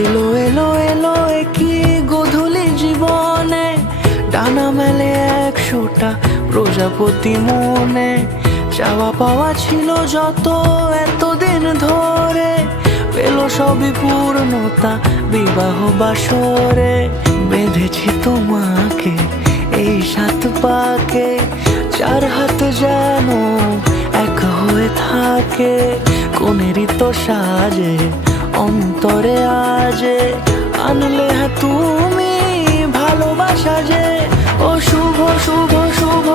এলো এলো এলো কি গোধূলি জীবনে, ডানা মেলে 100টা প্রজাপতি মনে। চাওয়া পাওয়া ছিল যত এতদিন ধরে, পেল সবই পূর্ণতা বিবাহ বাসরে। বেঁধেছি তোমাকে এই 7 পাকে, 4 হাত যেন এক হয়ে থাকে। কোনেরই তো সাজে অন্তরে আজে, আনলে হ্যাঁ তুমি ভালোবাসা যে। ও শুভ শুভ শুভ